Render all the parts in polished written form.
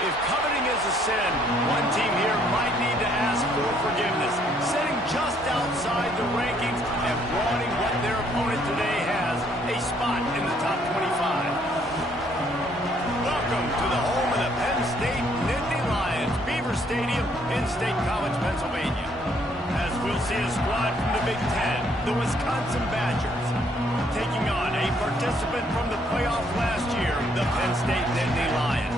If coveting is a sin, one team here might need to ask for forgiveness, sitting just outside the rankings and wanting what their opponent today has, a spot in the top 25. Welcome to the home of the Penn State Nittany Lions, Beaver Stadium in State College, Pennsylvania. As we'll see a squad from the Big Ten, the Wisconsin Badgers, taking on a participant from the playoff last year, the Penn State Nittany Lions.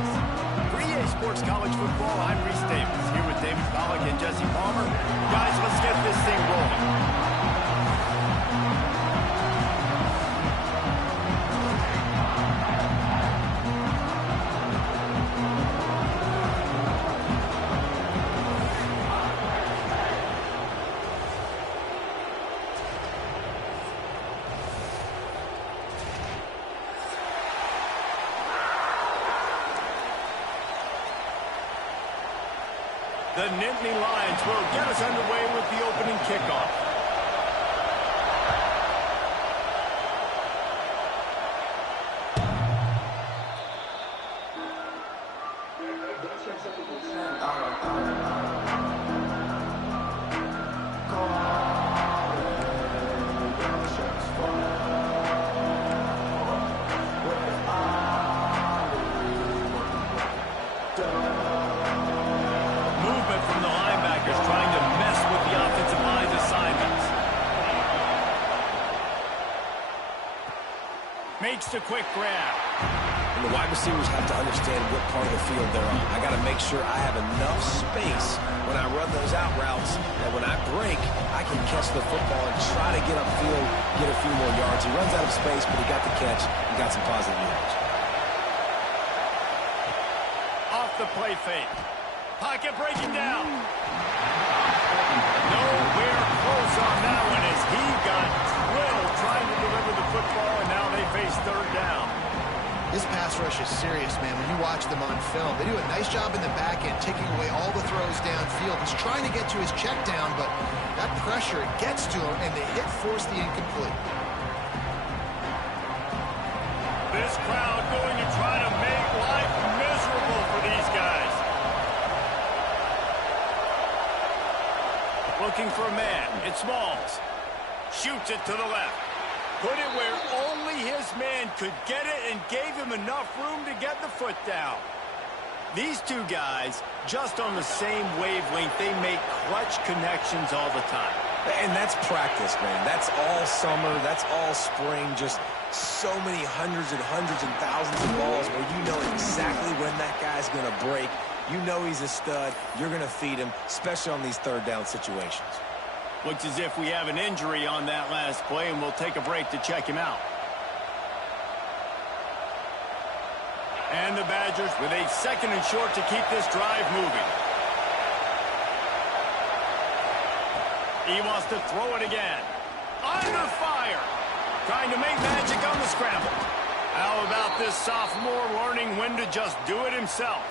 Sports College Football, I'm Reese Davis, here with David Pollack and Jesse Palmer. Guys, let's get this thing rolling. The Nittany Lions will get us underway with the opening kickoff. Makes a quick grab. And the wide receivers have to understand what part of the field they're on. I got to make sure I have enough space when I run those out routes that when I break, I can catch the football and try to get upfield, get a few more yards. He runs out of space, but he got the catch and got some positive yards. Off the play fake. Pocket breaking down. Nowhere close on that one as he got drilled trying to deliver the football, and now they face third down. This pass rush is serious, man. When you watch them on film, they do a nice job in the back end, taking away all the throws downfield. He's trying to get to his check down, but that pressure, it gets to him, and the hit forced the incomplete. This crowd going to try to make life miserable for these guys. Looking for a man. It's Smalls. Shoots it to the left. Put it where only his man could get it and gave him enough room to get the foot down. These two guys, just on the same wavelength, they make clutch connections all the time. And that's practice, man. That's all summer. That's all spring. Just so many hundreds and thousands of balls where you know exactly when that guy's going to break. You know he's a stud. You're going to feed him, especially on these third down situations. Looks as if we have an injury on that last play, and we'll take a break to check him out. And the Badgers with a second and short to keep this drive moving. He wants to throw it again. Under fire. Trying to make magic on the scramble. How about this sophomore learning when to just do it himself?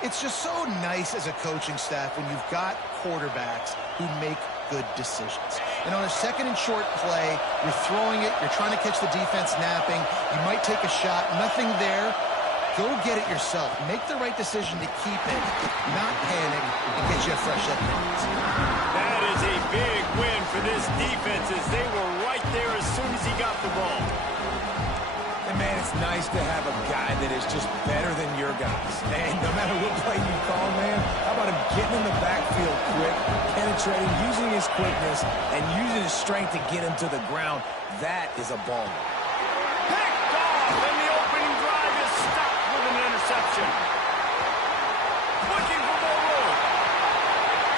It's just so nice as a coaching staff when you've got quarterbacks who make good decisions. And on a second and short play, you're throwing it, you're trying to catch the defense napping, you might take a shot, nothing there. Go get it yourself. Make the right decision to keep it, not panic, and get you a fresh set of points. That is a big win for this defense as they were right there as soon as he got the ball. And, man, it's nice to have a guy that is just better than your guys. And no matter what play you call, man, how about him getting in the backfield quick, penetrating, using his quickness, and using his strength to get him to the ground. That is a ball. Picked off, and the opening drive is stopped with an interception. Looking for more room.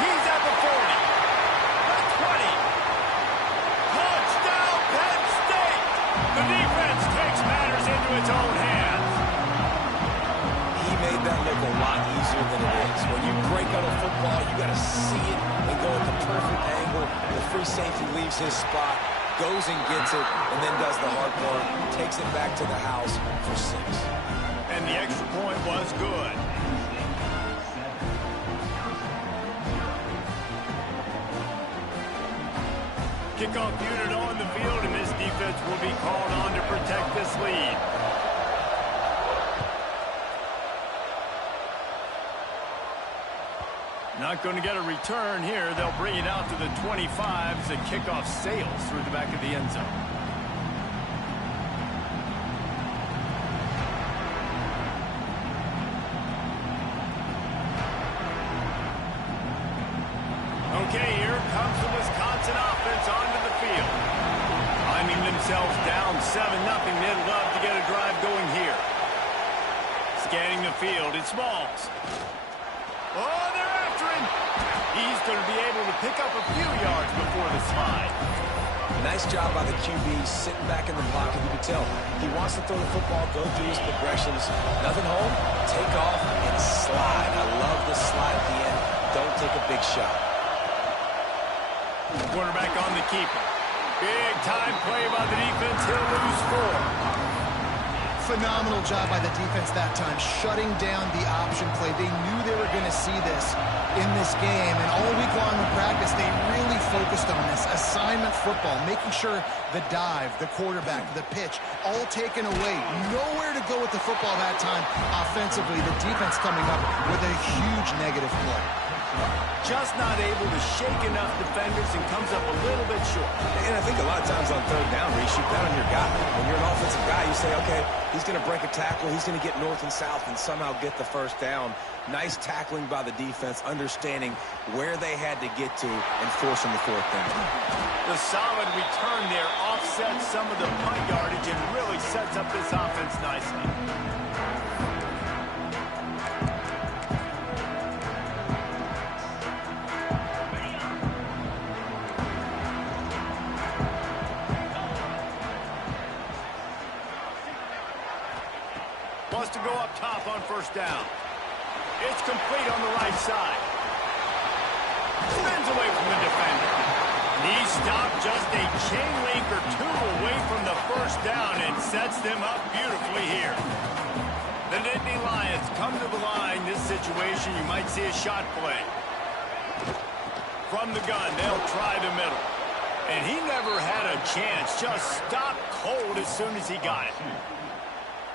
He's at the 40. The 20. Touchdown, Penn State. The defense takes matters into its own hands. He made that look a lot easier than it is. When you break out a football, you got to see it and go at the perfect angle. The free safety leaves his spot, goes and gets it, and then does the hard work, takes it back to the house for 6. And the extra point was good. Kickoff unit on the field, and this defense will be called on to protect this lead. Not going to get a return here. They'll bring it out to the 25 as the kickoff sails through the back of the end zone. Okay, here comes the Wisconsin offense onto the field. Finding themselves down 7-0, they'd love to get a drive going here. Scanning the field, it's Smalls. Oh, they're after him. He's going to be able to pick up a few yards before the slide. Nice job by the QB sitting back in the pocket. You can tell he wants to throw the football, go through his progressions. Nothing home, take off, and slide. I love the slide at the end. Don't take a big shot. Quarterback on the keeper. Big time play by the defense. He'll lose 4. Phenomenal job by the defense that time, shutting down the option play. They knew they were going to see this in this game, and all week long in practice, they really focused on this assignment football, making sure the dive, the quarterback, the pitch, all taken away. Nowhere to go with the football that time offensively. The defense coming up with a huge negative play. Just not able to shake enough defenders and comes up a little bit short. And I think a lot of times on third down, Reese, you bet on your guy. When you're an offensive guy, you say, okay, he's going to break a tackle, he's going to get north and south and somehow get the first down. Nice tackling by the defense, understanding where they had to get to and forcing the fourth down. The solid return there offsets some of the punt yardage and really sets up this offense nicely. Wants to go up top on first down. It's complete on the right side. Spins away from the defender. He stopped just a chain link or 2 away from the first down and sets them up beautifully here. The Nittany Lions come to the line. This situation, you might see a shot play. From the gun, they'll try the middle. And he never had a chance. Just stopped cold as soon as he got it.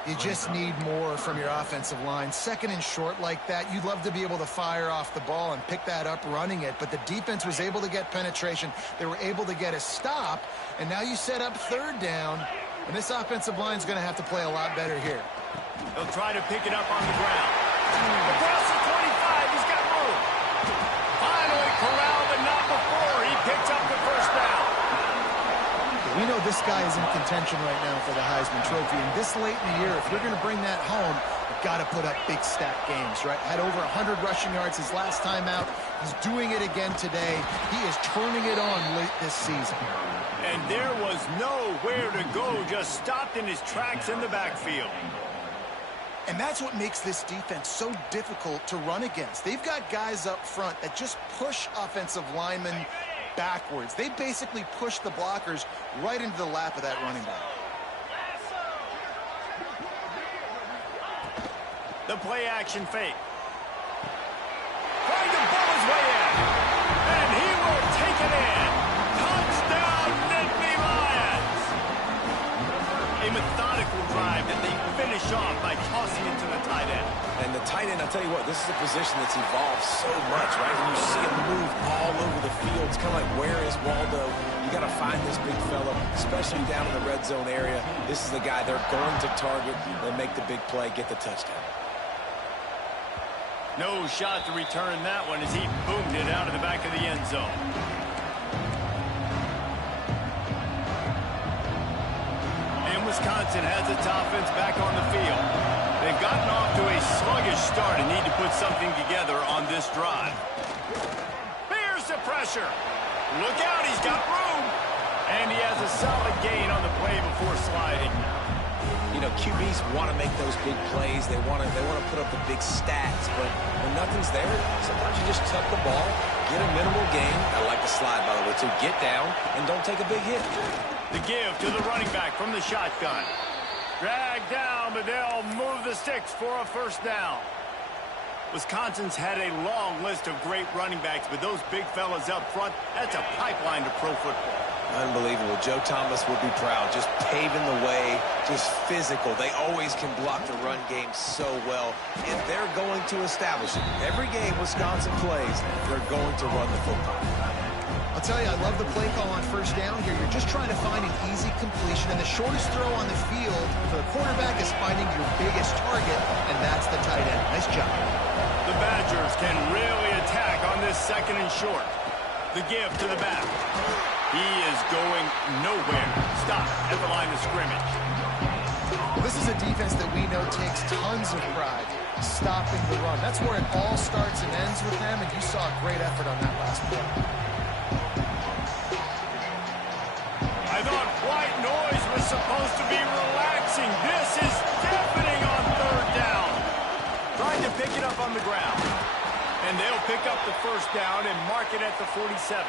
You just need more from your offensive line. Second and short like that, you'd love to be able to fire off the ball and pick that up running it, but the defense was able to get penetration. They were able to get a stop, and now you set up third down, and this offensive line is going to have to play a lot better here. They'll try to pick it up on the ground. Across the 25, he's got room. Finally corralled, but not before. He picks up the first down. We know this guy is in contention right now for the Heisman Trophy, and this late in the year, if you're going to bring that home, you've got to put up big stat games, right? Had over 100 rushing yards his last time out. He's doing it again today. He is turning it on late this season. And there was nowhere to go, just stopped in his tracks in the backfield. And that's what makes this defense so difficult to run against. They've got guys up front that just push offensive linemen backwards. They basically push the blockers right into the lap of that running back. The play action fake. Trying to pull his way in. And he will take it in. Touchdown, Nittany Lions. A methodical drive that they finish off by tossing it to the tight end. And the tight end, I'll tell you what, this is a position that's evolved so much, right? And you see him move all over the field. It's kind of like, where is Waldo? You got to find this big fella, especially down in the red zone area. This is the guy they're going to target and make the big play, get the touchdown. No shot to return that one as he boomed it out of the back of the end zone. And Wisconsin has its offense back on the field. They've gotten off to a sluggish start and need to put something together on this drive. Here's the pressure. Look out, he's got room. And he has a solid gain on the play before sliding. You know, QBs want to make those big plays. They want to put up the big stats, but when nothing's there, sometimes you just tuck the ball, get a minimal gain. I like the slide, by the way, to get down and don't take a big hit. The give to the running back from the shotgun. Dragged down, but they'll move the sticks for a first down. Wisconsin's had a long list of great running backs, but those big fellas up front, that's a pipeline to pro football. Unbelievable. Joe Thomas would be proud. Just paving the way, just physical. They always can block the run game so well, and they're going to establish it. Every game Wisconsin plays, they're going to run the football. I'll tell you, I love the play call on first down here. You're just trying to find an easy completion, and the shortest throw on the field for the quarterback is finding your biggest target, and that's the tight end. Nice job. The Badgers can really attack on this second and short. The give to the back. He is going nowhere. Stop at the line of scrimmage. This is a defense that we know takes tons of pride stopping the run. That's where it all starts and ends with them, and you saw a great effort on that last play. I thought white noise was supposed to be relaxing. This is deafening on third down. Trying to pick it up on the ground. And they'll pick up the first down and mark it at the 47.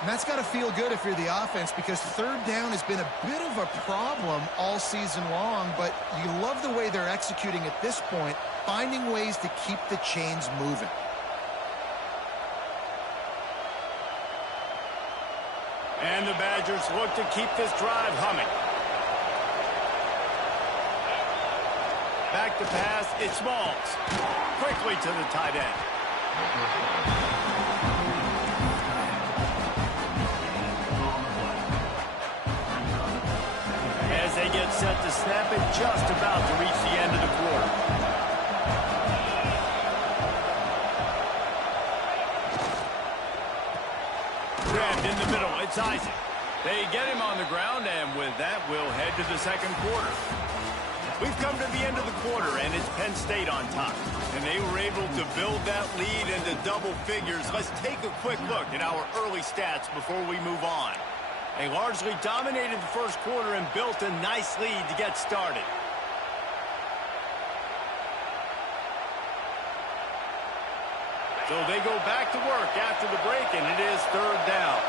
And that's got to feel good if you're the offense, because third down has been a bit of a problem all season long, but you love the way they're executing at this point, finding ways to keep the chains moving. And the Badgers look to keep this drive humming. Back to pass, it's Smalls. Quickly to the tight end. As they get set to snap it, just about to reach the end of the quarter. Grabbed in the middle, it's Isaac. They get him on the ground, and with that, we'll head to the second quarter. We've come to the end of the quarter, and it's Penn State on top. And they were able to build that lead into double figures. Let's take a quick look at our early stats before we move on. They largely dominated the first quarter and built a nice lead to get started. So they go back to work after the break, and it is third down.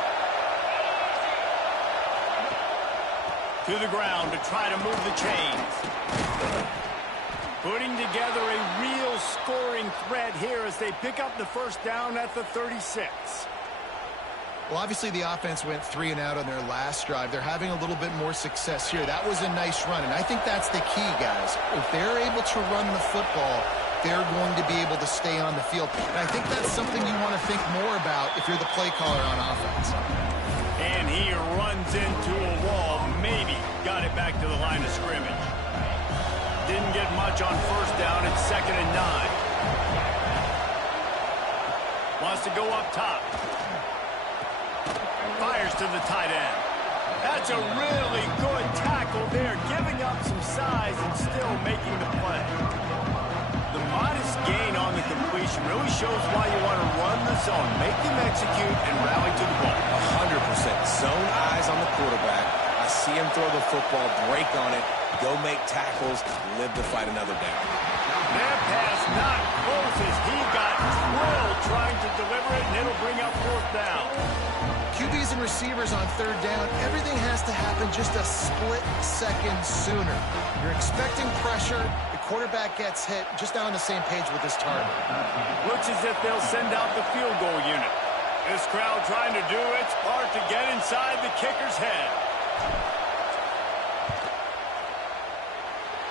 To the ground to try to move the chains. Putting together a real scoring threat here as they pick up the first down at the 36. Well, obviously the offense went 3 and out on their last drive. They're having a little bit more success here. That was a nice run, and I think that's the key, guys. If they're able to run the football, they're going to be able to stay on the field. And I think that's something you want to think more about if you're the play caller on offense. And he runs into a wall. Maybe got it back to the line of scrimmage. Didn't get much on first down. It's 2nd and 9. Wants to go up top. Fires to the tight end. That's a really good tackle there, giving up some size and still making the play. The modest gain on the completion really shows why you want to run the zone, make them execute, and rally to the ball. 100%. Zone eyes on the quarterback. I see him throw the football, break on it, go make tackles, live to fight another down. That pass not close as he got drilled trying to deliver it, and it'll bring up fourth down. QBs and receivers on third down, everything has to happen just a split second sooner. You're expecting pressure. The quarterback gets hit, just not on the same page with his target. Looks as if they'll send out the field goal unit. This crowd trying to do its part to get inside the kicker's head.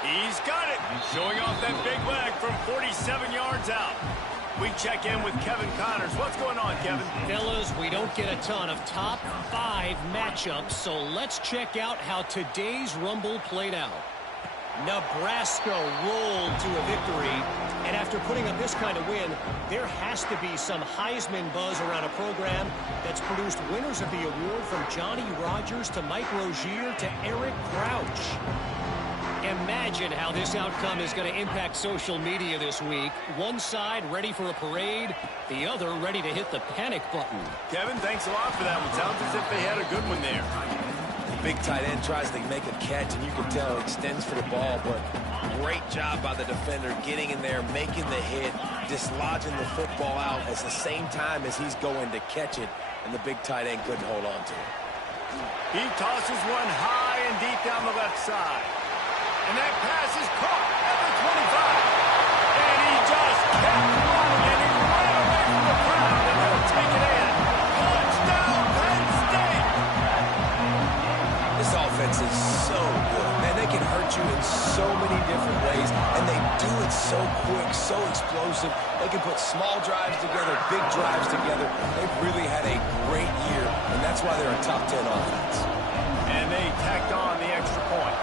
He's got it. Showing off that big leg from 47 yards out. We check in with Kevin Connors. What's going on, Kevin? Fellas, we don't get a ton of top 5 matchups, so let's check out how today's Rumble played out. Nebraska rolled to a victory, and after putting up this kind of win, there has to be some Heisman buzz around a program that's produced winners of the award from Johnny Rodgers to Mike Rozier to Eric Crouch. Imagine how this outcome is going to impact social media this week. One side ready for a parade, the other ready to hit the panic button. Kevin, thanks a lot for that one. Sounds as if they had a good one there. Big tight end tries to make a catch, and you can tell it extends for the ball, but great job by the defender getting in there, making the hit, dislodging the football out at the same time as he's going to catch it, and the big tight end couldn't hold on to it. He tosses one high and deep down the left side. And that pass is caught at the 25. And he just kept running, and he ran away from the crowd, and they'll take it in. Touchdown, Penn State! hurt you in so many different ways, and they do it so quick, so explosive. They can put small drives together, big drives together. They've really had a great year, and that's why they're a top 10 offense. And they tacked on the extra point.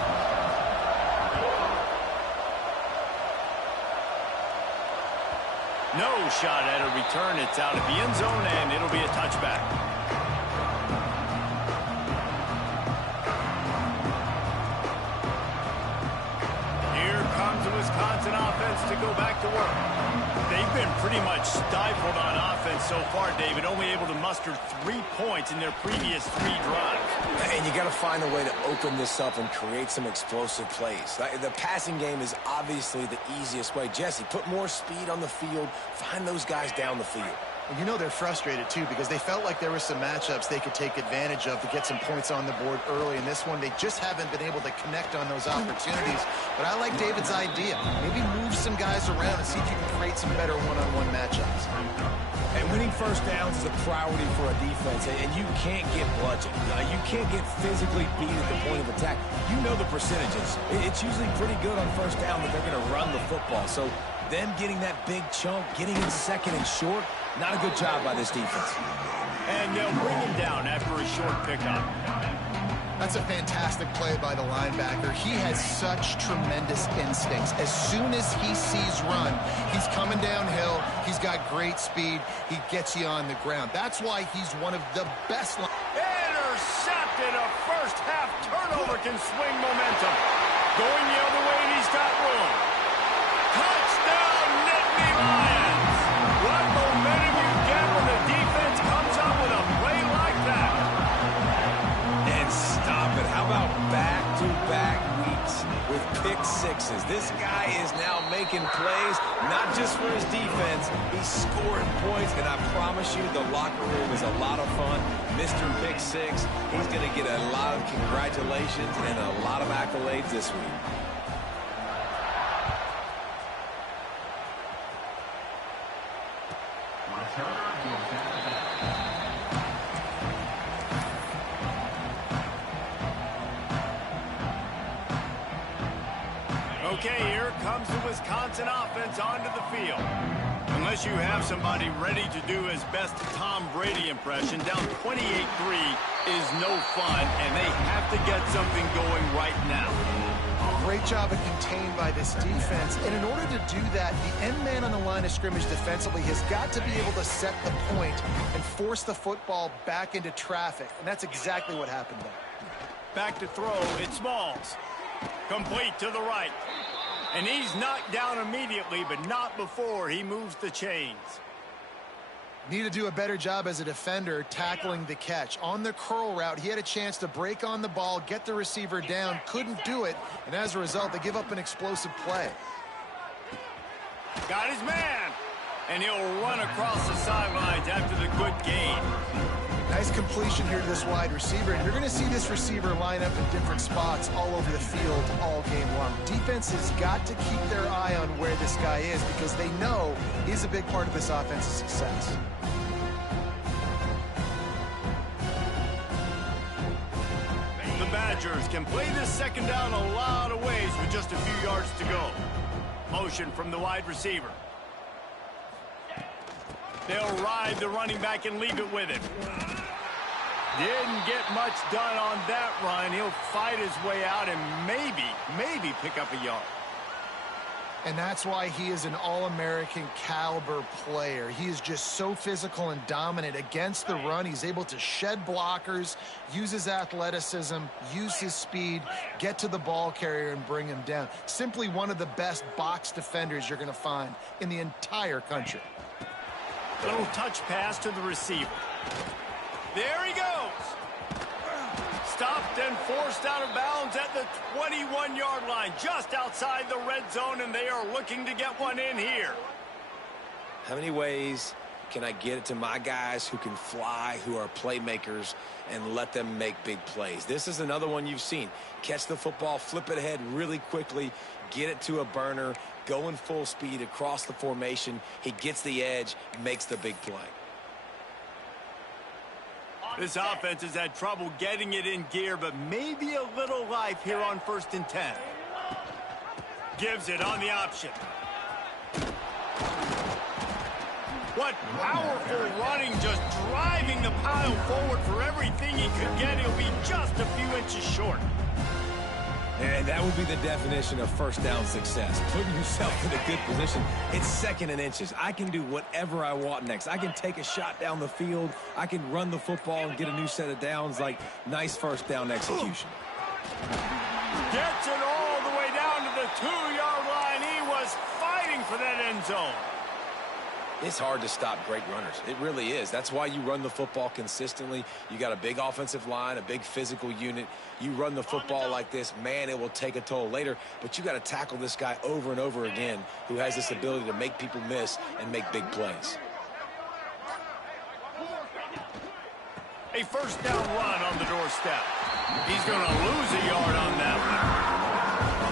No shot at a return. It's out of the end zone, and it'll be a touchback. Here comes the Wisconsin offense to go back to work. They've been pretty much stifled on offense so far, David, only able to muster 3 points in their previous 3 drives. And you got to find a way to open this up and create some explosive plays. The passing game is obviously the easiest way. Jesse, put more speed on the field. Find those guys down the field. You know they're frustrated, too, because they felt like there were some matchups they could take advantage of to get some points on the board early. In this one, they just haven't been able to connect on those opportunities. But I like David's idea. Maybe move some guys around and see if you can create some better one-on-one matchups. And winning first downs is a priority for a defense, and you can't get bludgeoned. You can't get physically beat at the point of attack. You know the percentages. It's usually pretty good on first down that they're going to run the football. So them getting that big chunk, getting in second and short, not a good job by this defense. And they'll bring him down after a short pickup. That's a fantastic play by the linebacker. He has such tremendous instincts. As soon as he sees run, he's coming downhill. He's got great speed. He gets you on the ground. That's why he's one of the best. Intercepted. A first-half turnover can swing momentum. Going the other way, and he's got room. Touchdown, Nittany Lions. What momentum you get when the defense comes up with a play like that. And stop it. How about back-to-back weeks with pick sixes? This guy is now making plays, not just for his defense. He's scoring points, and I promise you the locker room is a lot of fun. Mr. Pick Six, he's going to get a lot of congratulations and a lot of accolades this week. Okay, here comes the Wisconsin offense onto the field. Unless you have somebody ready to do his best Tom Brady impression, down 28-3 is no fun, and they have to get something going right now. Great job of contained by this defense. And in order to do that, the end man on the line of scrimmage defensively has got to be able to set the point and force the football back into traffic. And that's exactly what happened there. Back to throw, it's Smalls. Complete to the right. And he's knocked down immediately, but not before he moves the chains. Need to do a better job as a defender tackling the catch. On the curl route, he had a chance to break on the ball, get the receiver down, couldn't do it, and as a result, they give up an explosive play. Got his man, and he'll run across the sidelines after the good gain. Nice completion here to this wide receiver, and you're going to see this receiver line up in different spots all over the field all game long. Defense has got to keep their eye on where this guy is because they know he's a big part of this offense's success. The Badgers can play this second down a lot of ways with just a few yards to go. Motion from the wide receiver. They'll ride the running back and leave it with him. Didn't get much done on that run. He'll fight his way out and maybe pick up a yard. And that's why he is an All-American caliber player. He is just so physical and dominant against the run. He's able to shed blockers, use his athleticism, use his speed, get to the ball carrier and bring him down. Simply one of the best box defenders you're going to find in the entire country. Little touch pass to the receiver. There he goes. Stopped and forced out of bounds at the 21-yard line, just outside the red zone, and they are looking to get one in here. How many ways can I get it to my guys who can fly, who are playmakers, and let them make big plays? This is another one you've seen. Catch the football, flip it ahead really quickly, get it to a burner, going full speed across the formation. He gets the edge, makes the big play. This offense has had trouble getting it in gear, but maybe a little life here on 1st and 10. Gives it on the option. What powerful running, just driving the pile forward for everything he could get. He'll be just a few inches short. And that would be the definition of first down success. Putting yourself in a good position. It's second and inches. I can do whatever I want next. I can take a shot down the field. I can run the football and get a new set of downs. Like, nice first down execution. Gets it all the way down to the 2-yard line. He was fighting for that end zone. It's hard to stop great runners. It really is. That's why you run the football consistently. You got a big offensive line, a big physical unit. You run the football like this, man, it will take a toll later. But you got to tackle this guy over and over again who has this ability to make people miss and make big plays. A first down run on the doorstep. He's going to lose a yard on that one.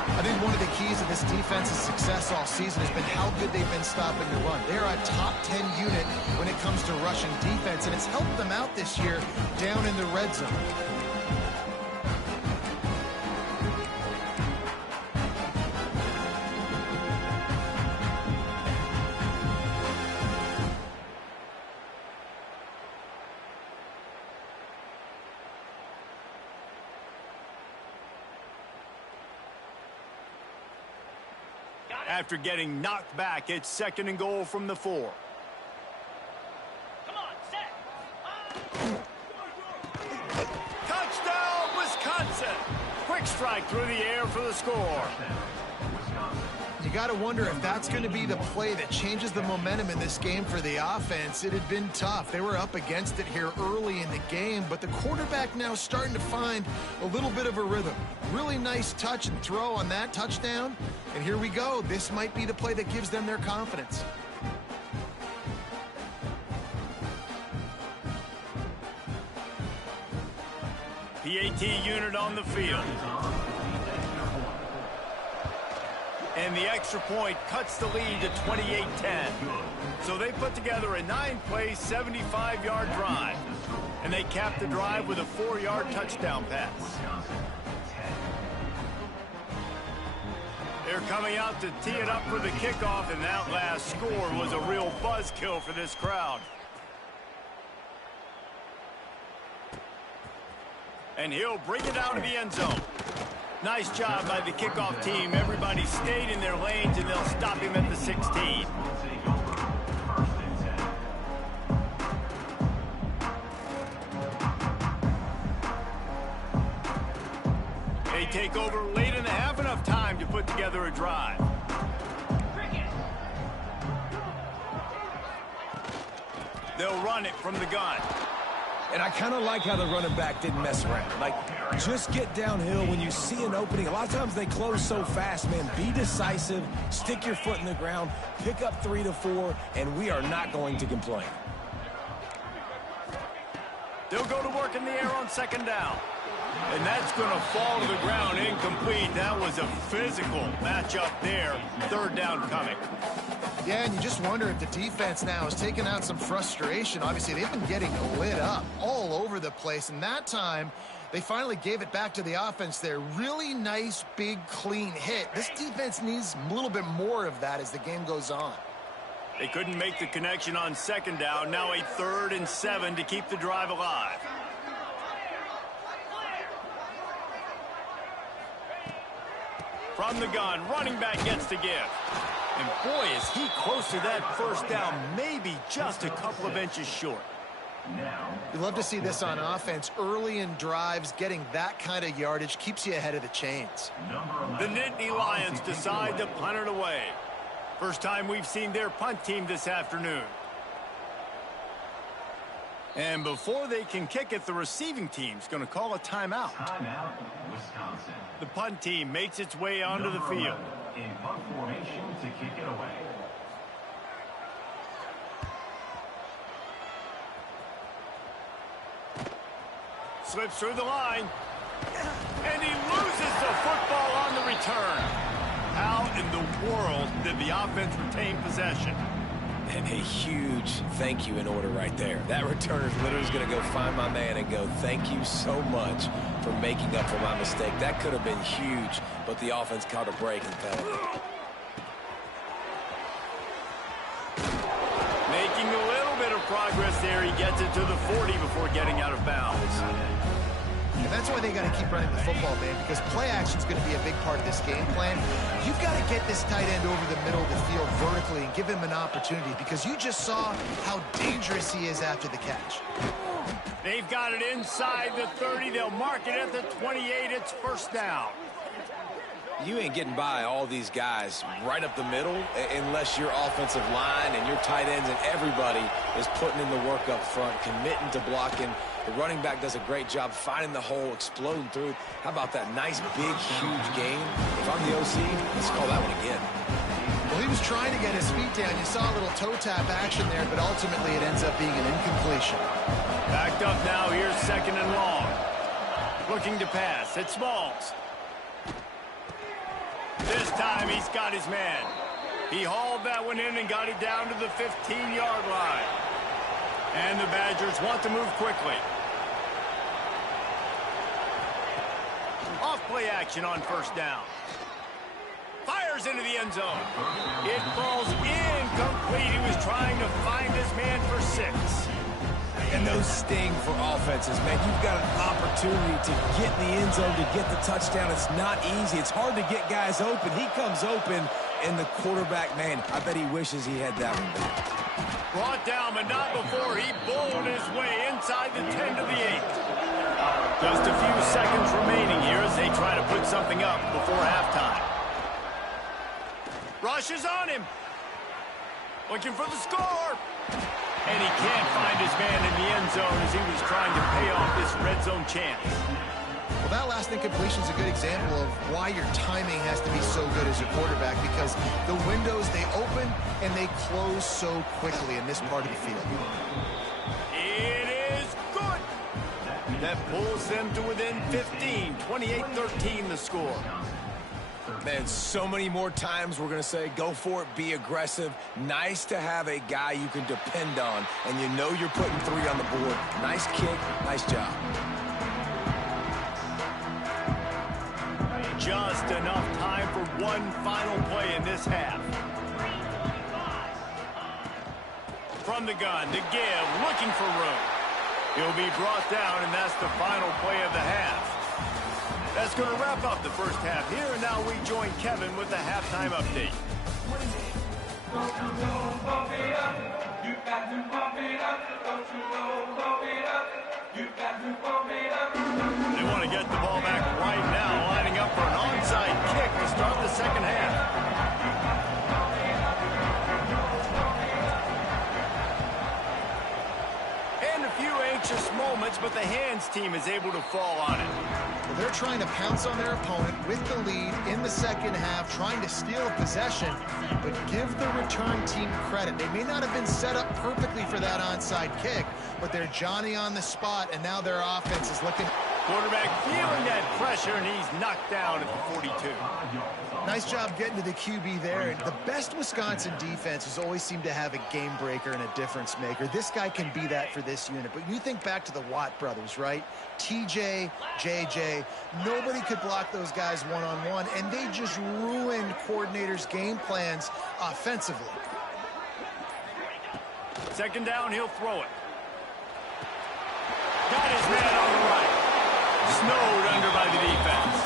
I think one of the keys of this defense's success all season has been how good they've been stopping the run. They're a top 10 unit when it comes to rushing defense, and it's helped them out this year down in the red zone. After getting knocked back, it's second and goal from the 4. Come on, set. Touchdown, Wisconsin! Quick strike through the air for the score. You got to wonder if that's going to be the play that changes the momentum in this game for the offense. It had been tough. They were up against it here early in the game, but the quarterback now starting to find a little bit of a rhythm. Really nice touch and throw on that touchdown. And here we go. This might be the play that gives them their confidence. PAT unit on the field. And the extra point cuts the lead to 28-10. So they put together a 9-play, 75-yard drive. And they cap the drive with a 4-yard touchdown pass. They're coming out to tee it up for the kickoff, and that last score was a real buzzkill for this crowd. And he'll bring it out of the end zone. Nice job by the kickoff team. Everybody stayed in their lanes, and they'll stop him at the 16. They take over late in the half, enough time to put together a drive. They'll run it from the gun. And I kind of like how the running back didn't mess around. Like, just get downhill when you see an opening. A lot of times they close so fast, man. Be decisive, stick your foot in the ground, pick up 3 to 4, and we are not going to complain. They'll go to work in the air on second down. And that's going to fall to the ground, incomplete. That was a physical matchup there. Third down coming. Yeah, and you just wonder if the defense now has taken out some frustration. Obviously, they've been getting lit up all over the place, and that time they finally gave it back to the offense there. Really nice, big, clean hit. This defense needs a little bit more of that as the game goes on. They couldn't make the connection on second down. Now a 3rd and 7 to keep the drive alive. From the gun, running back gets to give. And boy, is he close to that first down, maybe just a couple of inches short. You love to see this on offense. Early in drives, getting that kind of yardage keeps you ahead of the chains. The Nittany Lions decide to punt it away. First time we've seen their punt team this afternoon. And before they can kick it, the receiving team's going to call a timeout. Timeout, Wisconsin. The punt team makes its way onto the field. In punt formation to kick it away. Slips through the line. And he loses the football on the return. How in the world did the offense retain possession? And a huge thank you in order right there. That returner is literally going to go find my man and go, thank you so much for making up for my mistake. That could have been huge, but the offense caught a break and fell. Making a little bit of progress there. He gets it to the 40 before getting out of bounds. And that's why they got to keep running the football, man, because play action is going to be a big part of this game plan. You've got to get this tight end over the middle of the field vertically and give him an opportunity, because you just saw how dangerous he is after the catch. They've got it inside the 30. They'll mark it at the 28. It's first down. You ain't getting by all these guys right up the middle unless your offensive line and your tight ends and everybody is putting in the work up front, committing to blocking. The running back does a great job finding the hole, exploding through. How about that nice, big, huge gain? If I'm the OC, let's call that one again. Well, he was trying to get his feet down. You saw a little toe tap action there, but ultimately it ends up being an incompletion. Backed up now. Here's second and long. Looking to pass. It's Smalls. This time he's got his man. He hauled that one in and got it down to the 15-yard line. And the Badgers want to move quickly. Off play action on first down. Fires into the end zone. It falls incomplete. He was trying to find his man for 6. And those sting for offenses, man. You've got an opportunity to get in the end zone, to get the touchdown. It's not easy. It's hard to get guys open. He comes open, and the quarterback, man, I bet he wishes he had that one back. Brought down, but not before he bowled his way inside the 10 to the 8. Just a few seconds remaining here as they try to put something up before halftime. Rushes on him. Looking for the score. And he can't find his man in the end zone as he was trying to pay off this red zone chance. Well, that last incompletion is a good example of why your timing has to be so good as a quarterback, because the windows, they open and they close so quickly in this part of the field. It is good. That pulls them to within 15, 28-13 the score. Man, so many more times we're going to say, go for it, be aggressive. Nice to have a guy you can depend on, and you know you're putting 3 on the board. Nice kick, nice job. Just enough time for one final play in this half. From the gun, the give, looking for room. He'll be brought down, and that's the final play of the half. That's going to wrap up the first half here, and now we join Kevin with the halftime update. They want to get the ball back right now, lining up for an onside kick to start the second half. And a few anxious moments, but the hands team is able to fall on it. Well, they're trying to pounce on their opponent with the lead in the second half, trying to steal a possession, but give the return team credit. They may not have been set up perfectly for that onside kick, but they're Johnny on the spot, and now their offense is looking... Quarterback feeling that pressure, and he's knocked down at the 42. Nice job getting to the QB there. The best Wisconsin defenses always seem to have a game breaker and a difference maker. This guy can be that for this unit. But you think back to the Watt brothers, right? TJ, JJ, nobody could block those guys one-on-one, and they just ruined coordinators' game plans offensively. Second down, he'll throw it. Got his man on the right. Snowed under by the defense.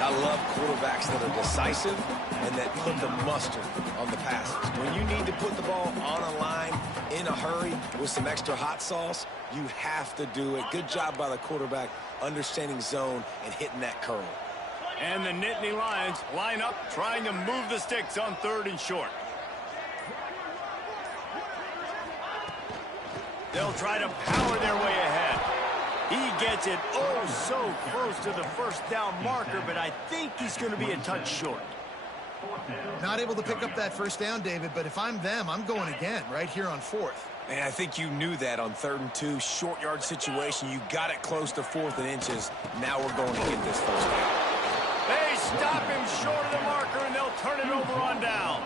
I love quarterbacks that are decisive and that put the mustard on the passes. When you need to put the ball on a line in a hurry with some extra hot sauce, you have to do it. Good job by the quarterback understanding zone and hitting that curl. And the Nittany Lions line up trying to move the sticks on 3rd and short. They'll try to power their way ahead. He gets it oh so close to the first down marker, but I think he's going to be a touch short. Not able to pick up that first down, David, but if I'm them, I'm going again right here on 4th. Man, I think you knew that on 3rd and 2, short yard situation. You got it close to 4th and inches. Now we're going to get this first down. They stop him short of the marker, and they'll turn it over on downs.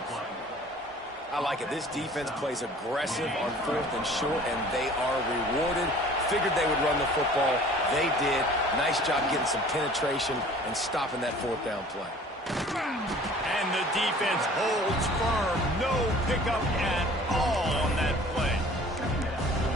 I like it. This defense plays aggressive on 4th and short, and they are rewarded. Figured they would run the football. They did. Nice job getting some penetration and stopping that fourth down play. And the defense holds firm. No pickup at all on that play.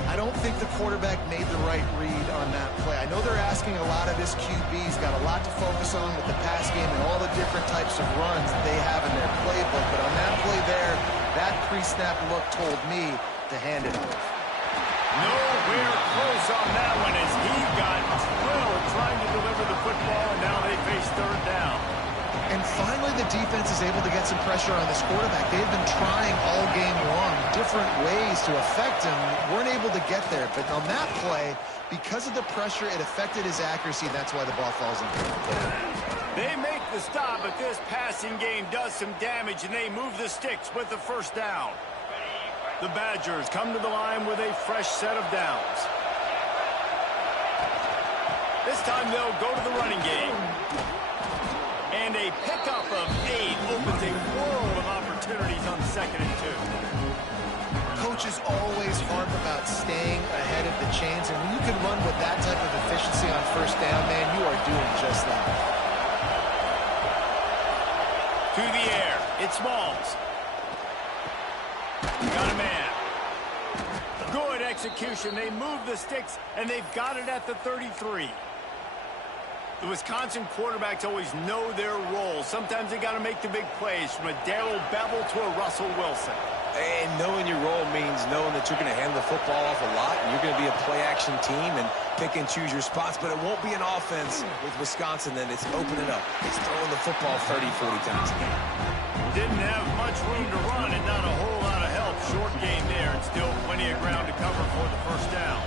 I don't think the quarterback made the right read on that play. I know they're asking a lot of this QB. He's got a lot to focus on with the pass game and all the different types of runs that they have in their playbook. But on that play there, that pre-snap look told me to hand it off. Nowhere close on that one as he got drilled trying to deliver the football, and now they face third down. And finally, the defense is able to get some pressure on this quarterback. They've been trying all game long different ways to affect him. Weren't able to get there. But on that play, because of the pressure, it affected his accuracy. That's why the ball falls in. They make the stop, but this passing game does some damage, and they move the sticks with the first down. The Badgers come to the line with a fresh set of downs. This time they'll go to the running game. And a pickup of 8 opens a world of opportunities on 2nd and 2. Coaches always harp about staying ahead of the chains, and when you can run with that type of efficiency on first down, man, you are doing just that. To the air, it's Smalls. Got a man. Good execution. They move the sticks, and they've got it at the 33. The Wisconsin quarterbacks always know their role. Sometimes they got to make the big plays, from a Darrell Bevel to a Russell Wilson. And knowing your role means knowing that you're going to hand the football off a lot, and you're going to be a play-action team and pick and choose your spots, but it won't be an offense with Wisconsin then. It's opening up. It's throwing the football 30, 40 times a game. Didn't have much room to run and not a whole lot of help. Short gain there, and still plenty of ground to cover for the first down.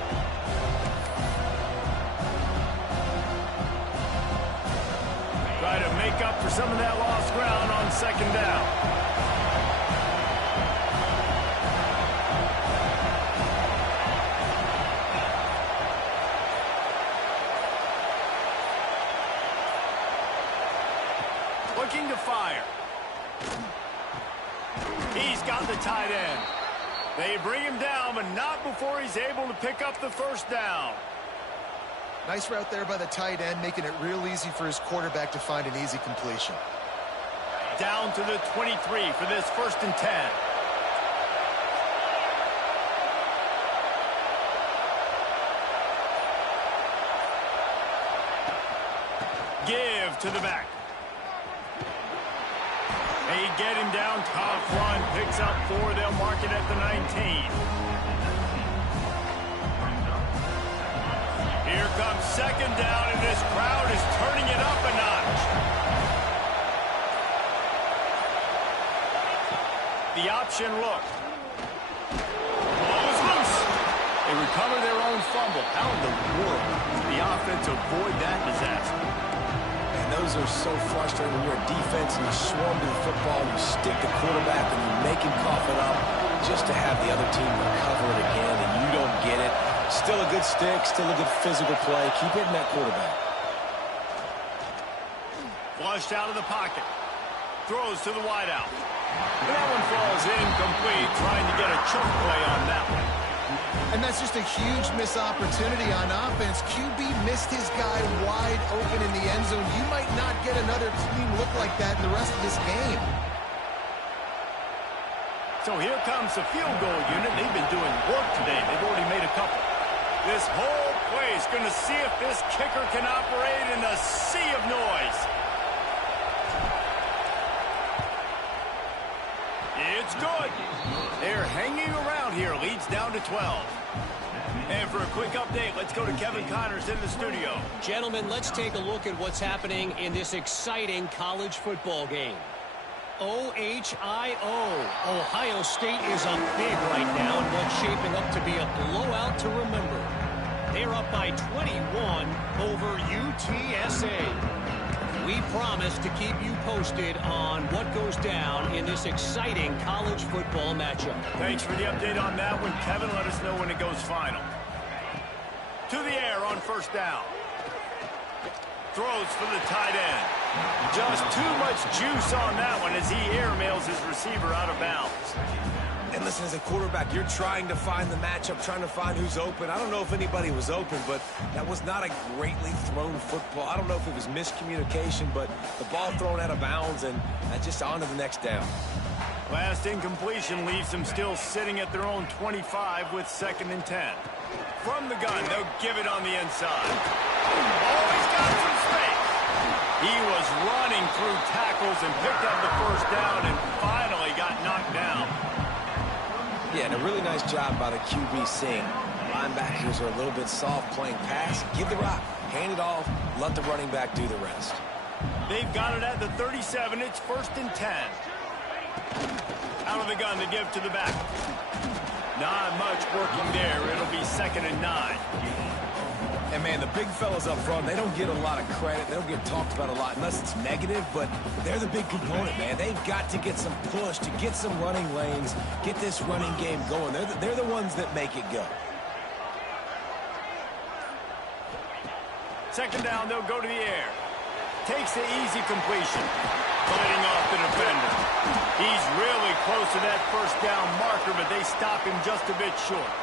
Try to make up for some of that lost ground on 2nd down. Looking to fire. He's got the tight end. They bring him down, but not before he's able to pick up the first down. Nice route there by the tight end, making it real easy for his quarterback to find an easy completion. Down to the 23 for this 1st and 10. Give to the back. They get him down, tough run, picks up 4, they'll mark it at the 19. Here comes 2nd down, and this crowd is turning it up a notch. The option look. Ball is loose. They recover their own fumble. How in the world did the offense avoid that disaster? Those are so frustrating when you're a defense and you swarm to the football, you stick the quarterback and you make him cough it up just to have the other team recover it again and you don't get it. Still a good stick, still a good physical play. Keep hitting that quarterback. Flushed out of the pocket. Throws to the wideout. And that one falls incomplete, trying to get a choke play on that one. And that's just a huge missed opportunity on offense. QB missed his guy wide open in the end zone. You might not get another clean look like that in the rest of this game. So here comes the field goal unit. They've been doing work today. They've already made a couple. This whole play is going to see if this kicker can operate in a sea of noise. It's good. They're hanging around here. Leads down to 12. And for a quick update, let's go to Kevin Connors in the studio. Gentlemen, let's take a look at what's happening in this exciting college football game. OHIO. Ohio State is up big right now in what's shaping up to be a blowout to remember. They're up by 21 over UTSA. We promise to keep you posted on what goes down in this exciting college football matchup. Thanks for the update on that one, Kevin. Let us know when it goes final. To the air on 1st down. Throws for the tight end. Just too much juice on that one as he airmails his receiver out of bounds. And listen, as a quarterback, you're trying to find the matchup, trying to find who's open. I don't know if anybody was open, but that was not a greatly thrown football. I don't know if it was miscommunication, but the ball thrown out of bounds and just on to the next down. Last incompletion leaves them still sitting at their own 25 with 2nd and 10. From the gun, they'll give it on the inside. Always got some space. He was running through tackles and picked up the first down and finally got knocked down. Yeah, and a really nice job by the QB seeing. Linebackers are a little bit soft playing pass. Give the rock, hand it off, let the running back do the rest. They've got it at the 37. It's 1st and 10. Out of the gun to give to the back. Not much working there. It'll be 2nd and 9. And, man, the big fellas up front, they don't get a lot of credit. They don't get talked about a lot unless it's negative, but they're the big component, man. They've got to get some push, to get some running lanes, get this running game going. They're the ones that make it go. 2nd down, they'll go to the air. Takes the easy completion. Fighting off the defender. He's really close to that 1st down marker, but they stop him just a bit short.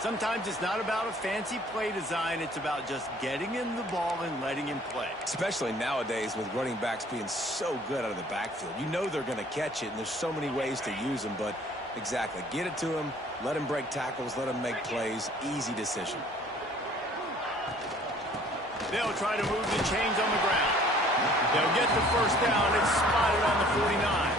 Sometimes it's not about a fancy play design. It's about just getting him the ball and letting him play. Especially nowadays with running backs being so good out of the backfield. You know they're going to catch it, and there's so many ways to use them. But exactly, get it to him, let him break tackles, let him make plays. Easy decision. They'll try to move the chains on the ground. They'll get the 1st down. It's spotted on the 49.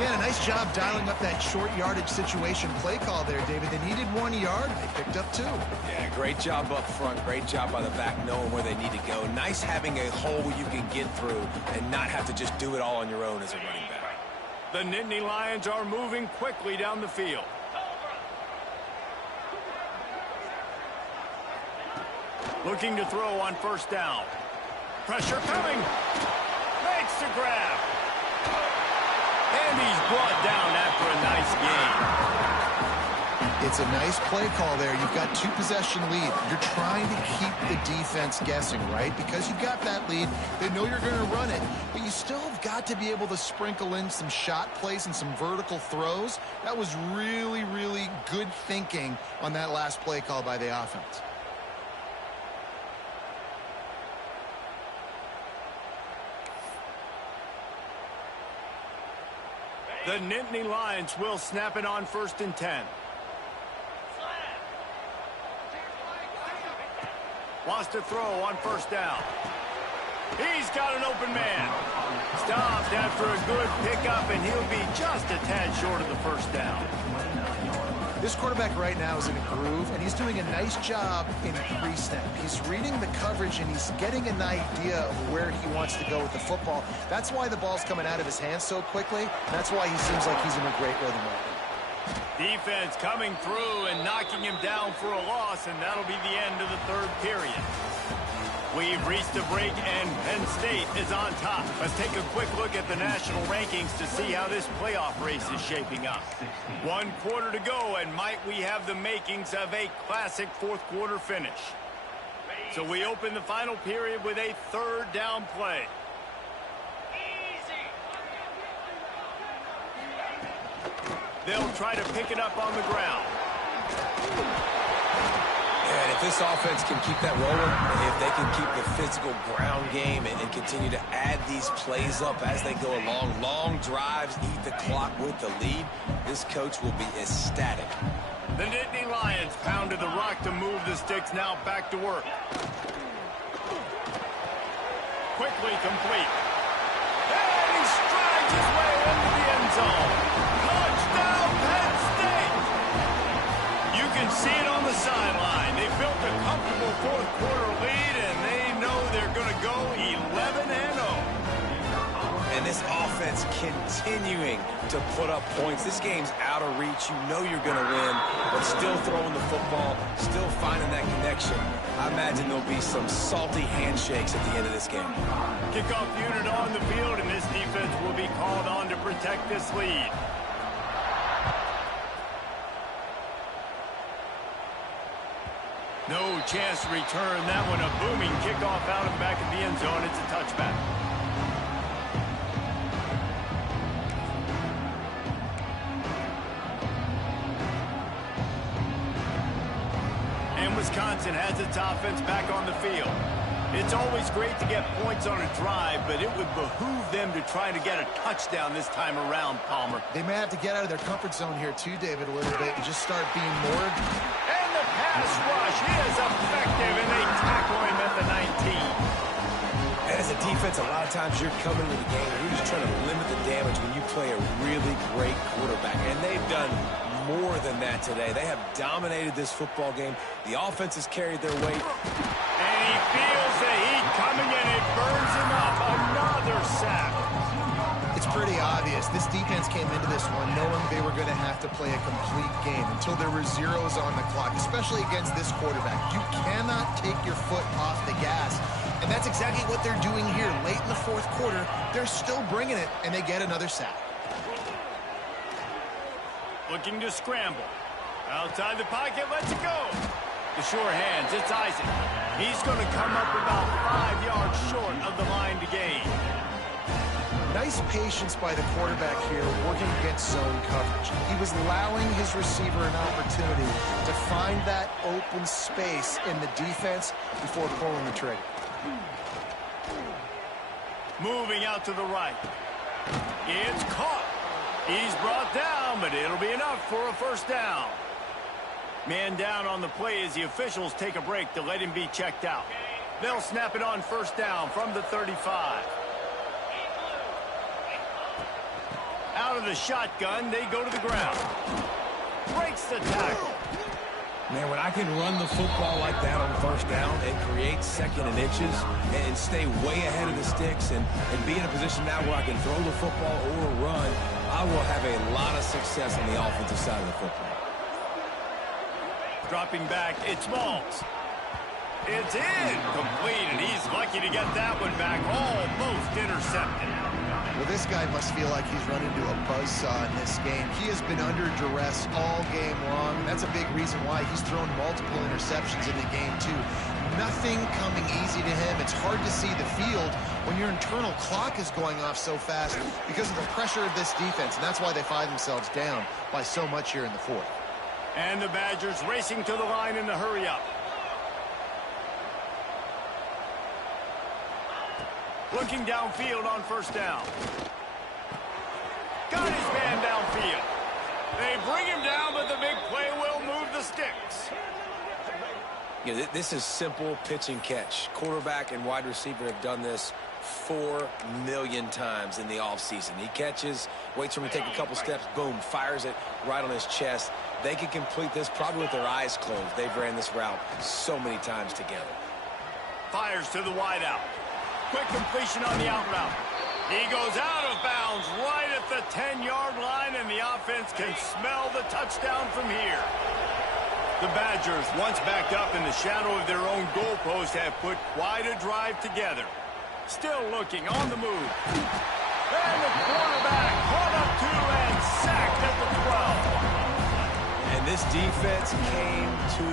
Yeah, a nice job dialing up that short yardage situation play call there, David. They needed 1 yard. They picked up 2. Yeah, great job up front. Great job by the back knowing where they need to go. Nice having a hole you can get through and not have to just do it all on your own as a running back. The Nittany Lions are moving quickly down the field. Looking to throw on 1st down. Pressure coming. Makes the grab. And he's brought down after a nice gain. It's a nice play call there. You've got 2-possession lead. You're trying to keep the defense guessing, right? Because you got that lead, they know you're going to run it. But you still have got to be able to sprinkle in some shot plays and some vertical throws. That was really, really good thinking on that last play call by the offense. The Nittany Lions will snap it on 1st and 10. Wants to throw on 1st down. He's got an open man. Stopped after a good pickup, and he'll be just a tad short of the 1st down. This quarterback right now is in a groove, and he's doing a nice job in pre-snap. He's reading the coverage, and he's getting an idea of where he wants to go with the football. That's why the ball's coming out of his hands so quickly. That's why he seems like he's in a great rhythm right now. Defense coming through and knocking him down for a loss, and that'll be the end of the 3rd period. We've reached a break, and Penn State is on top. Let's take a quick look at the national rankings to see how this playoff race is shaping up. 1 quarter to go, and might we have the makings of a classic 4th quarter finish. So we open the final period with a 3rd down play. They'll try to pick it up on the ground. And if this offense can keep that rolling, if they can keep the physical ground game and continue to add these plays up as they go along, long drives, eat the clock with the lead, this coach will be ecstatic. The Nittany Lions pounded the rock to move the sticks, now back to work. Quickly complete. And he strides his way into the end zone. Touchdown, Penn State! You can see it on the sideline. They built a comfortable 4th quarter lead, and they know they're going to go 11-0. And this offense continuing to put up points. This game's out of reach. You know you're going to win, but still throwing the football, still finding that connection. I imagine there'll be some salty handshakes at the end of this game. Kickoff unit on the field, and this defense will be called on to protect this lead. No chance to return that one. A booming kickoff out of the back of the end zone. It's a touchback. And Wisconsin has its offense back on the field. It's always great to get points on a drive, but it would behoove them to try to get a touchdown this time around, Palmer. They may have to get out of their comfort zone here too, David, a little bit and just start being more. And the pass rush is effective, and they tackle him at the 19. And as a defense, a lot of times you're coming into the game and you're just trying to limit the damage when you play a really great quarterback. And they've done more than that today. They have dominated this football game. The offense has carried their weight. And he feels the heat coming, and it burns him up. Another sack. It's pretty obvious. This defense came into this one knowing they were going to have to play a complete game until there were zeros on the clock, especially against this quarterback. You cannot take your foot off the gas. And that's exactly what they're doing here. Late in the fourth quarter, they're still bringing it, and they get another sack. Looking to scramble. Outside the pocket, lets it go. The sure hands, it's Isaac. He's going to come up about 5 yards short of the line to gain. Nice patience by the quarterback here working against zone coverage. He was allowing his receiver an opportunity to find that open space in the defense before pulling the trigger. Moving out to the right. It's caught. He's brought down, but it'll be enough for a first down. Man down on the play as the officials take a break to let him be checked out. They'll snap it on first down from the 35. Out of the shotgun, they go to the ground. Breaks the tackle. Man, when I can run the football like that on first down and create second and inches and stay way ahead of the sticks and be in a position now where I can throw the football or run, I will have a lot of success on the offensive side of the football. Dropping back, it's Smalls. It's in. Complete, and he's lucky to get that one back. Almost intercepted. Well, this guy must feel like he's run into a buzzsaw in this game. He has been under duress all game long, and that's a big reason why he's thrown multiple interceptions in the game, too. Nothing coming easy to him. It's hard to see the field when your internal clock is going off so fast because of the pressure of this defense, and that's why they find themselves down by so much here in the fourth. And the Badgers racing to the line in the hurry-up. Looking downfield on first down. Got his man downfield. They bring him down, but the big play will move the sticks. Yeah, this is simple pitch and catch. Quarterback and wide receiver have done this 4 million times in the offseason. He catches, waits for him to take a couple steps, boom, fires it right on his chest. They can complete this probably with their eyes closed. They've ran this route so many times together. Fires to the wideout. Quick completion on the out route. He goes out of bounds right at the 10-yard line, and the offense can smell the touchdown from here. The Badgers, once backed up in the shadow of their own goalpost, have put quite a drive together. Still looking on the move. And the quarterback caught up to and sacked at the 12. And this defense came to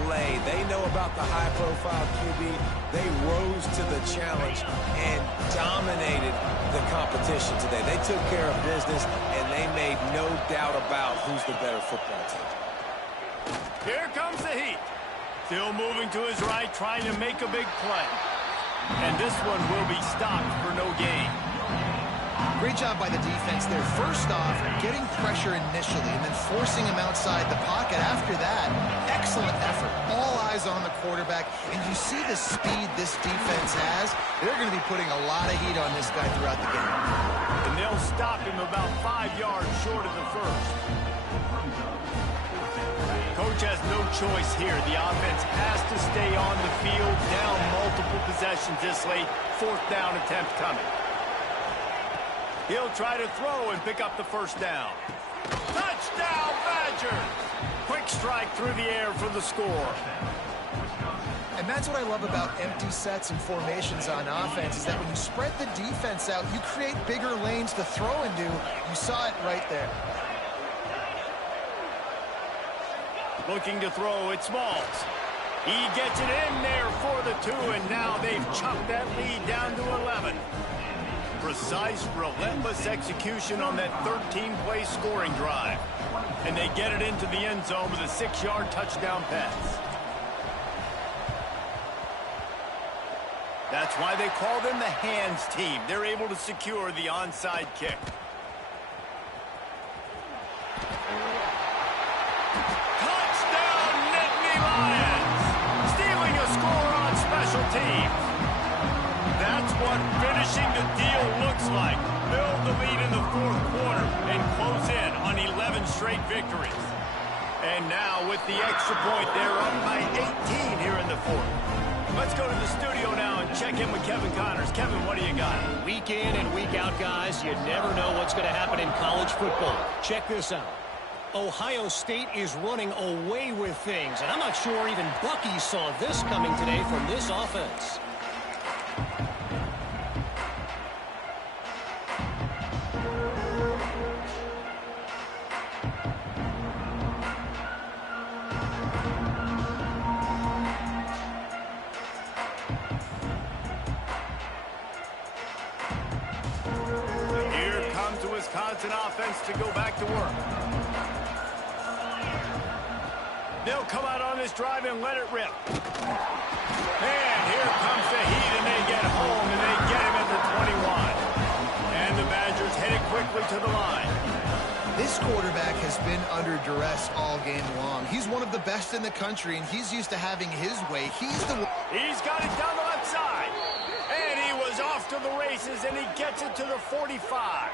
play. They know about the high-profile QB. They rose to the challenge and dominated the competition today. They took care of business, and they made no doubt about who's the better football team. Here comes the heat. Still moving to his right, trying to make a big play. And this one will be stopped for no gain. Great job by the defense there. First off, getting pressure initially and then forcing him outside the pocket. After that, excellent effort. All eyes on the quarterback. And you see the speed this defense has. They're going to be putting a lot of heat on this guy throughout the game. And they'll stop him about 5 yards short of the first. Coach has no choice here. The offense has to stay on the field, down multiple possessions this late. Fourth down attempt coming. He'll try to throw and pick up the first down. Touchdown, Badgers! Quick strike through the air for the score. And that's what I love about empty sets and formations on offense, is that when you spread the defense out, you create bigger lanes to throw into. You saw it right there. Looking to throw, it's Smalls. He gets it in there for the 2, and now they've chopped that lead down to 11. Precise, relentless execution on that 13-play scoring drive. And they get it into the end zone with a 6-yard touchdown pass. That's why they call them the hands team. They're able to secure the onside kick. Touchdown, Nittany Lions! Stealing a score on special teams. That's what finishing the deal looks like. Build the lead in the fourth quarter and close in on 11 straight victories. And now with the extra point, they're up by 18 here in the fourth. Let's go to the studio now and check in with Kevin Connors. Kevin, what do you got? Week in and week out, guys, you never know what's going to happen in college football. Check this out. Ohio State is running away with things, and I'm not sure even Bucky saw this coming today from this offense. Wisconsin offense to go back to work. They'll come out on this drive and let it rip. And here comes the heat, and they get home, and they get him at the 21. And the Badgers headed quickly to the line. This quarterback has been under duress all game long. He's one of the best in the country, and he's used to having his way. He's got it down the left side. And he was off to the races, and he gets it to the 45.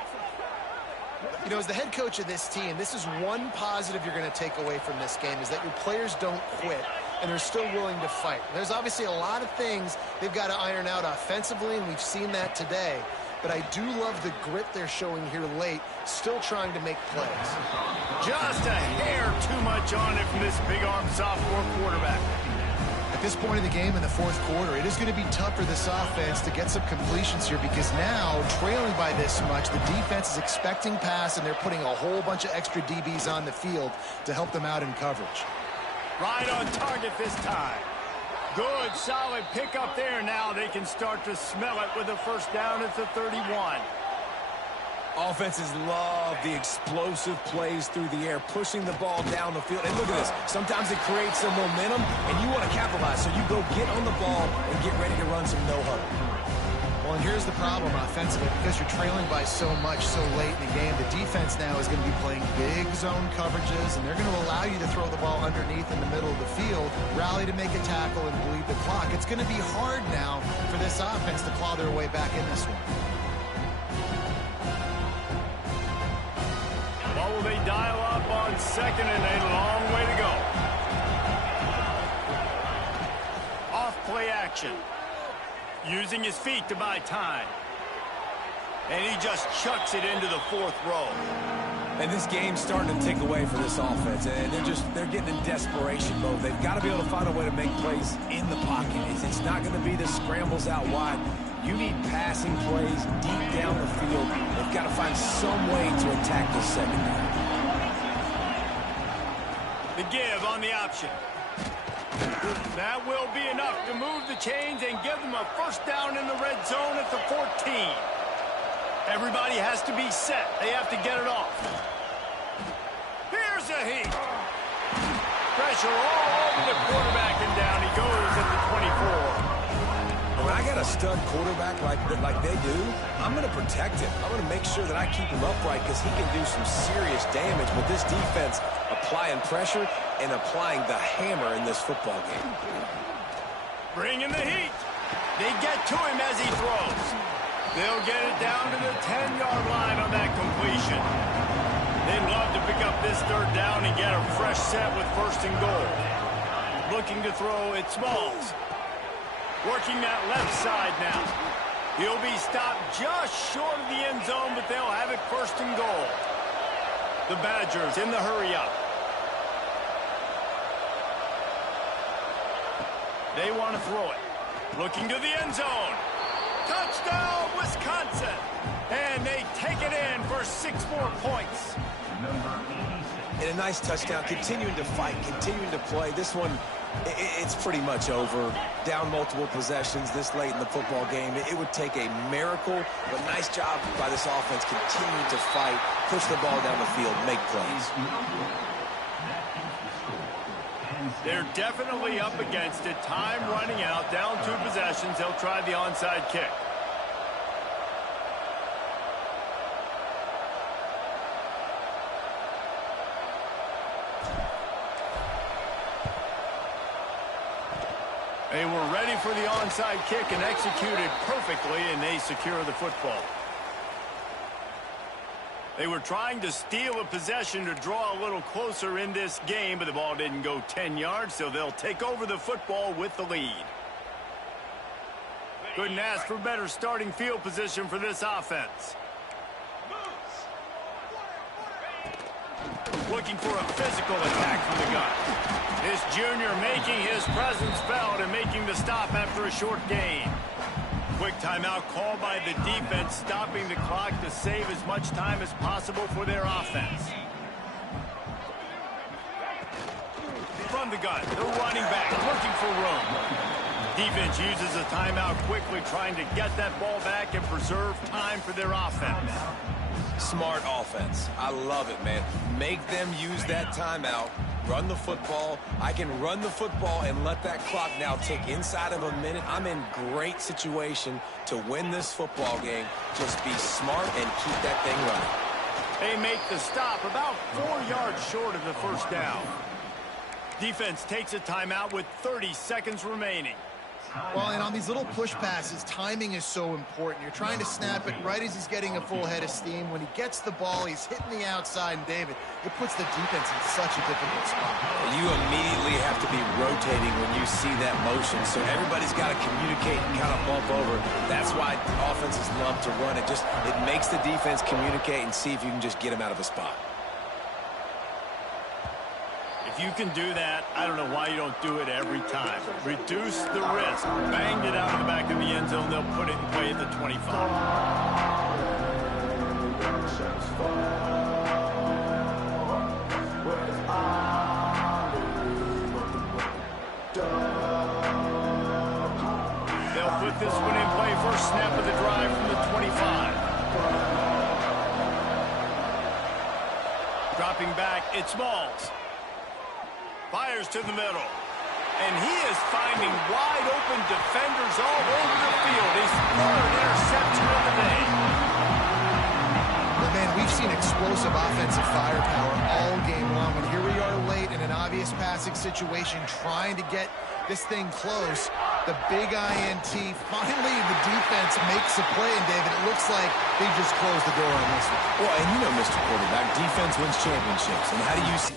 You know, as the head coach of this team, this is one positive you're going to take away from this game, is that your players don't quit, and they're still willing to fight. There's obviously a lot of things they've got to iron out offensively, and we've seen that today. But I do love the grit they're showing here late, still trying to make plays. Just a hair too much on it from this big-arm sophomore quarterback. At this point in the game in the fourth quarter, it is going to be tough for this offense to get some completions here, because now, trailing by this much, the defense is expecting pass, and they're putting a whole bunch of extra DBs on the field to help them out in coverage. Right on target this time. Good, solid pickup there. Now they can start to smell it with a first down at the 31. Offenses love the explosive plays through the air, pushing the ball down the field. And look at this. Sometimes it creates some momentum, and you want to capitalize. So you go get on the ball and get ready to run some no-huddle. Well, and here's the problem offensively. Because you're trailing by so much so late in the game, the defense now is going to be playing big zone coverages, and they're going to allow you to throw the ball underneath in the middle of the field, rally to make a tackle, and bleed the clock. It's going to be hard now for this offense to claw their way back in this one. What will they dial up on second, and a long way to go. Off play action. Using his feet to buy time. And he just chucks it into the fourth row. And this game's starting to tick away for this offense, and they're getting in desperation mode. They've got to be able to find a way to make plays in the pocket. It's not going to be the scrambles out wide. You need passing plays deep down the field. They've got to find some way to attack the secondary. The give on the option. That will be enough to move the chains and give them a first down in the red zone at the 14. Everybody has to be set. They have to get it off. Here's a heat. Pressure all over the quarterback, and down he goes at the 24. When I got a stud quarterback like they do, I'm going to protect him. I'm going to make sure that I keep him upright, because he can do some serious damage with this defense applying pressure and applying the hammer in this football game. Bring in the heat. They get to him as he throws. They'll get it down to the 10-yard line on that completion. They'd love to pick up this third down and get a fresh set with first and goal. Looking to throw it Smalls. Working that left side now. He'll be stopped just short of the end zone, but they'll have it first and goal. The Badgers in the hurry up. They want to throw it. Looking to the end zone. Touchdown, Wisconsin. And they take it in for 6 more points. And a nice touchdown, continuing to fight, continuing to play. This one It's pretty much over. Down multiple possessions this late in the football game. It would take a miracle, but nice job by this offense. Continue to fight, push the ball down the field, make plays. They're definitely up against it. Time running out, down 2 possessions. They'll try the onside kick. They were ready for the onside kick and executed perfectly, and they secure the football. They were trying to steal a possession to draw a little closer in this game, but the ball didn't go 10 yards, so they'll take over the football with the lead. Couldn't ask for better starting field position for this offense. Looking for a physical attack from the gun. This junior making his presence felt and making the stop after a short gain. Quick timeout called by the defense, stopping the clock to save as much time as possible for their offense. From the gun, the running back looking for room. Defense uses a timeout quickly, trying to get that ball back and preserve time for their offense. Smart offense. I love it, man. Make them use that timeout. Run the football. I can run the football and let that clock now tick inside of a minute. I'm in great situation to win this football game. Just be smart and keep that thing running. They make the stop about 4 yards short of the first down. Defense takes a timeout with 30 seconds remaining. Well, and on these little push passes, timing is so important. You're trying to snap it right as he's getting a full head of steam. When he gets the ball, he's hitting the outside, and David, it puts the defense in such a difficult spot. You immediately have to be rotating when you see that motion, so everybody's got to communicate and kind of bump over. That's why offenses love to run it. It makes the defense communicate and see if you can just get him out of a spot. If you can do that, I don't know why you don't do it every time. Reduce the risk. Banged it out of the back of the end zone. They'll put it in play at the 25. They'll put this one in play. First snap of the drive from the 25. Dropping back, it's Smalls. Fires to the middle. And he is finding wide open defenders all over the field. His 3rd interception of the day. But man, we've seen explosive offensive firepower all game long. And here we are late in an obvious passing situation, trying to get this thing close. The big INT. Finally, the defense makes a play. And David, it looks like they just closed the door on this one. Well, and you know, Mr. Quarterback, defense wins championships. And how do you see